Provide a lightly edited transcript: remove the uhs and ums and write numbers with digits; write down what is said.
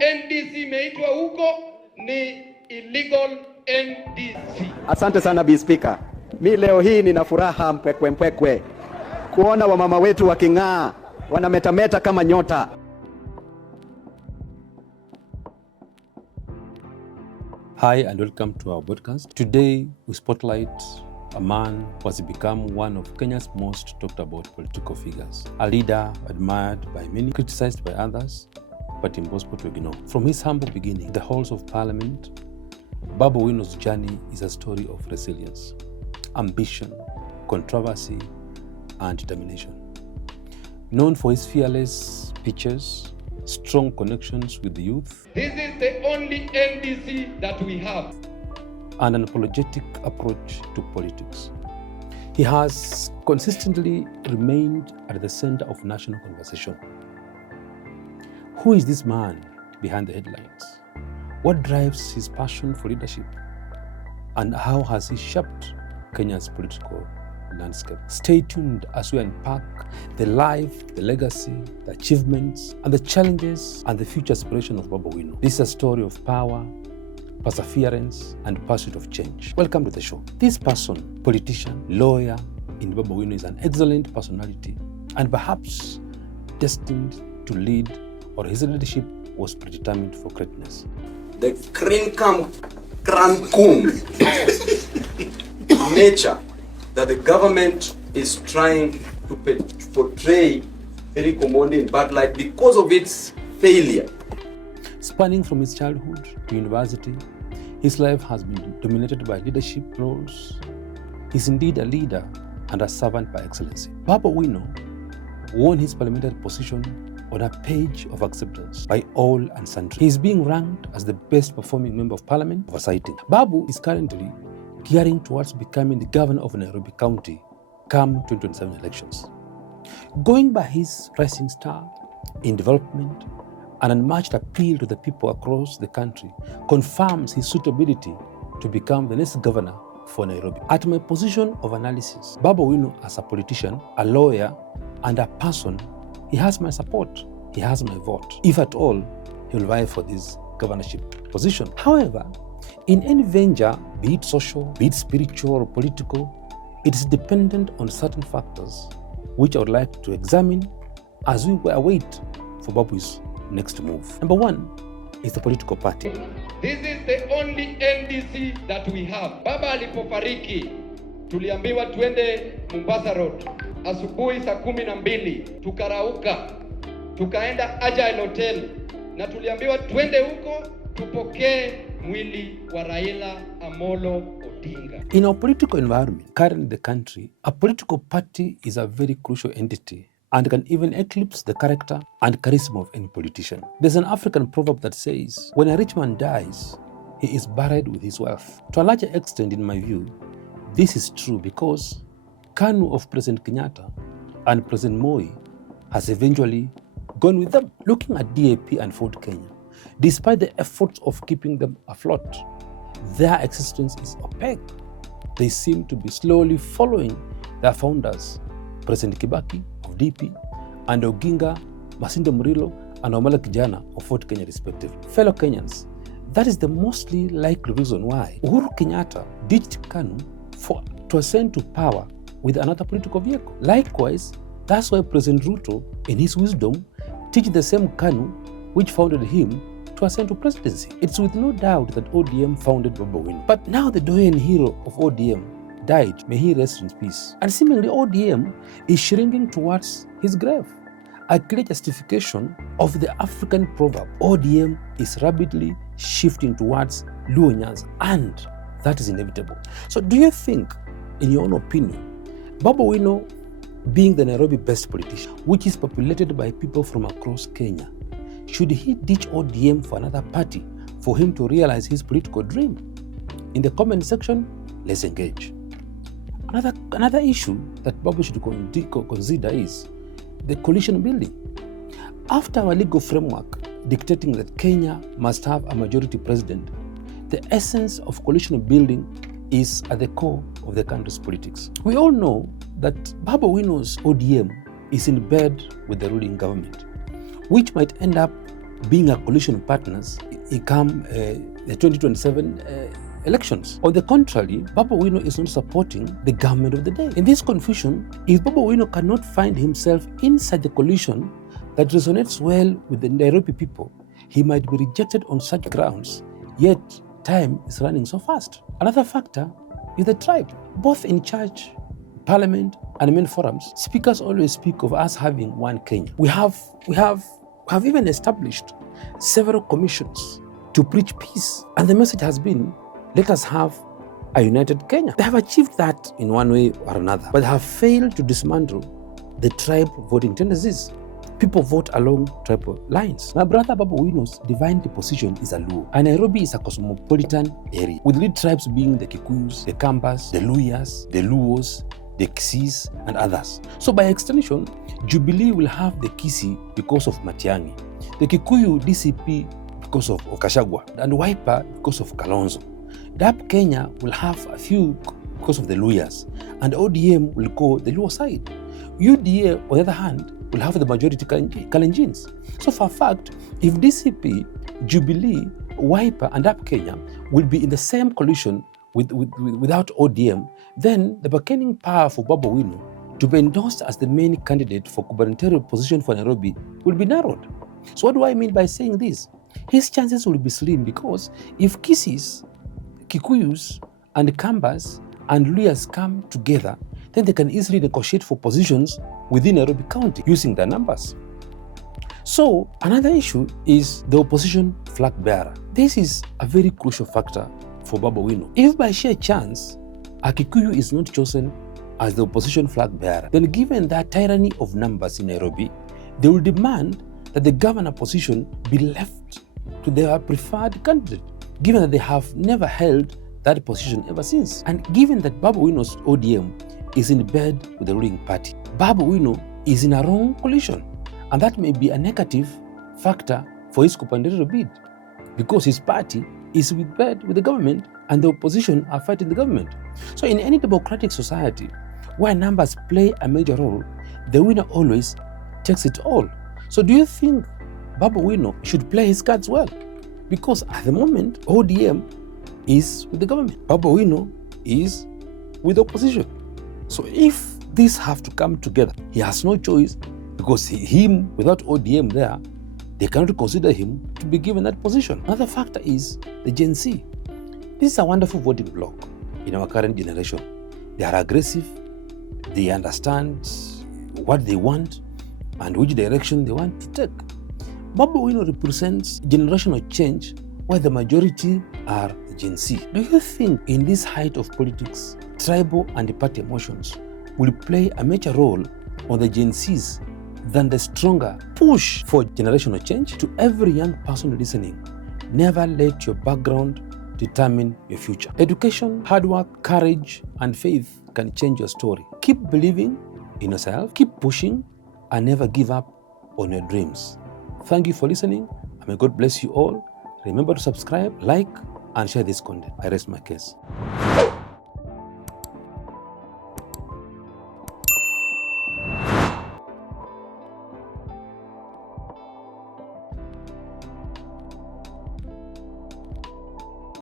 NDC imeitwa huko ni illegal NDC. Asante sana Bi Speaker. Mi leo hii nina furaha mpwekwe kuona wamama wetu waking'aa, wanametameta kama nyota. Hi and welcome to our podcast. Today we spotlight a man who has become one of Kenya's most talked about political figures. A leader admired by many, criticized by others, but impossible to ignore. From his humble beginning, the halls of parliament, Babu Owino's journey is a story of resilience, ambition, controversy, and determination. Known for his fearless speeches, strong connections with the youth, This is the only NDC that we have, and an apologetic approach to politics, he has consistently remained at the center of national conversation. Who is this man behind the headlines? What drives his passion for leadership? And how has he shaped Kenya's political landscape? Stay tuned as we unpack the life, the legacy, the achievements, and the challenges and the future aspiration of Babu Owino. This is a story of power, perseverance, and pursuit of change. Welcome to the show. This person, politician, lawyer in Babu Owino, is an excellent personality and perhaps destined to lead, or his leadership was predetermined for greatness. The crankum nature that the government is trying to portray very commanding in bad light because of its failure. Spanning from his childhood to university, his life has been dominated by leadership roles. He's indeed a leader and a servant by excellency. Babu Owino won his parliamentary position on a page of acceptance by all and sundry. He is being ranked as the best performing member of parliament for sighting. Babu is currently gearing towards becoming the governor of Nairobi County come 2027 elections. Going by his rising star in development, an unmatched appeal to the people across the country confirms his suitability to become the next governor for Nairobi. At my position of analysis, Babu Owino as a politician, a lawyer, and a person, he has my support, he has my vote. If at all, he will vie for this governorship position. However, in any venture, be it social, be it spiritual or political, it is dependent on certain factors which I would like to examine as we await for Babu's next move. Number one is the political party. This is the only NDC that we have. Baba alipofariki, tuliambiwa twende Mombasa Road. Asubuhi saa 12, tukarauka, tukaenda Agile Hotel, na tuliambiwa twende huko tupokee mwili wa Raila Amolo Odinga. In our political environment, currently in the country, a political party is a very crucial entity and can even eclipse the character and charisma of any politician. There's an African proverb that says, when a rich man dies, he is buried with his wealth. To a larger extent, in my view, this is true because KANU of President Kenyatta and President Moi has eventually gone with them. Looking at DAP and Ford Kenya, despite the efforts of keeping them afloat, their existence is opaque. They seem to be slowly following their founders, President Kibaki of DP and Oginga, Masinde Murilo, and Omala Kijana of Ford Kenya respectively. Fellow Kenyans, that is the mostly likely reason why Uhuru Kenyatta ditched KANU to ascend to power with another political vehicle. Likewise, that's why President Ruto, in his wisdom, teach the same KANU which founded him to ascend to presidency. It's with no doubt that ODM founded Babu Owino. But now the Doyen hero of ODM died, may he rest in peace. And seemingly ODM is shrinking towards his grave. A clear justification of the African proverb, ODM is rapidly shifting towards Luo Nyanza, and that is inevitable. So do you think, in your own opinion, Babu Owino, being the Nairobi best politician, which is populated by people from across Kenya, should he ditch ODM for another party for him to realize his political dream? In the comment section, let's engage. Another issue that Babu should consider is the coalition building. After our legal framework dictating that Kenya must have a majority president, the essence of coalition building is at the core of the country's politics. We all know that Babu Owino's ODM is in bed with the ruling government, which might end up being a coalition partners come the 2027 elections. On the contrary, Babu Owino is not supporting the government of the day. In this confusion, if Babu Owino cannot find himself inside the coalition that resonates well with the Nairobi people, he might be rejected on such grounds, yet time is running so fast. Another factor is the tribe. Both in church, parliament, and main forums, speakers always speak of us having one Kenya. We have even established several commissions to preach peace, and the message has been, let us have a united Kenya. They have achieved that in one way or another, but they have failed to dismantle the tribe voting tendencies. People vote along tribal lines. My brother Babu Owino's divine position is a Luo, and Nairobi is a cosmopolitan area, with lead tribes being the Kikuyus, the Kambas, the Luyas, the Luos, the Kisis, and others. So by extension, Jubilee will have the Kisi because of Matiang'i, the Kikuyu DCP because of Kashagwa, and Wiper because of Kalonzo. DAP Kenya will have a few because of the Luyas, and ODM will go the Luo side. UDA, on the other hand, will have the majority Kalenjins. So for a fact, if DCP, Jubilee, Wiper, and DAP Kenya will be in the same coalition without ODM, then the bargaining power for Babu Owino to be endorsed as the main candidate for gubernatorial position for Nairobi will be narrowed. So what do I mean by saying this? His chances will be slim, because if Kisis, Kikuyus, and Kambas and Luyas come together, then they can easily negotiate for positions within Nairobi County using their numbers. So another issue is the opposition flag bearer. This is a very crucial factor for Babu Owino. If by sheer chance a Kikuyu is not chosen as the opposition flag bearer, then given that tyranny of numbers in Nairobi, they will demand that the governor position be left to their preferred candidate, given that they have never held that position ever since. And given that Babu Owino's ODM is in bed with the ruling party, Babu Owino is in a wrong coalition, and that may be a negative factor for his gubernatorial bid, because his party is in bed with the government and the opposition are fighting the government. So in any democratic society where numbers play a major role, the winner always takes it all. So do you think Babu Owino should play his cards well? Because at the moment, ODM is with the government. Babu Owino is with the opposition. So if these have to come together, he has no choice, because him without ODM there, they cannot consider him to be given that position. Another factor is the Gen Z. This is a wonderful voting bloc in our current generation. They are aggressive, they understand what they want and which direction they want to take. Babu Owino represents generational change where the majority are the Gen Z. Do you think in this height of politics, tribal and party emotions will play a major role on the Gen Zs than the stronger push for generational change? To every young person listening, never let your background determine your future. Education, hard work, courage, and faith can change your story. Keep believing in yourself, keep pushing, and never give up on your dreams. Thank you for listening, and may God bless you all. Remember to subscribe, like, and share this content. I rest my case.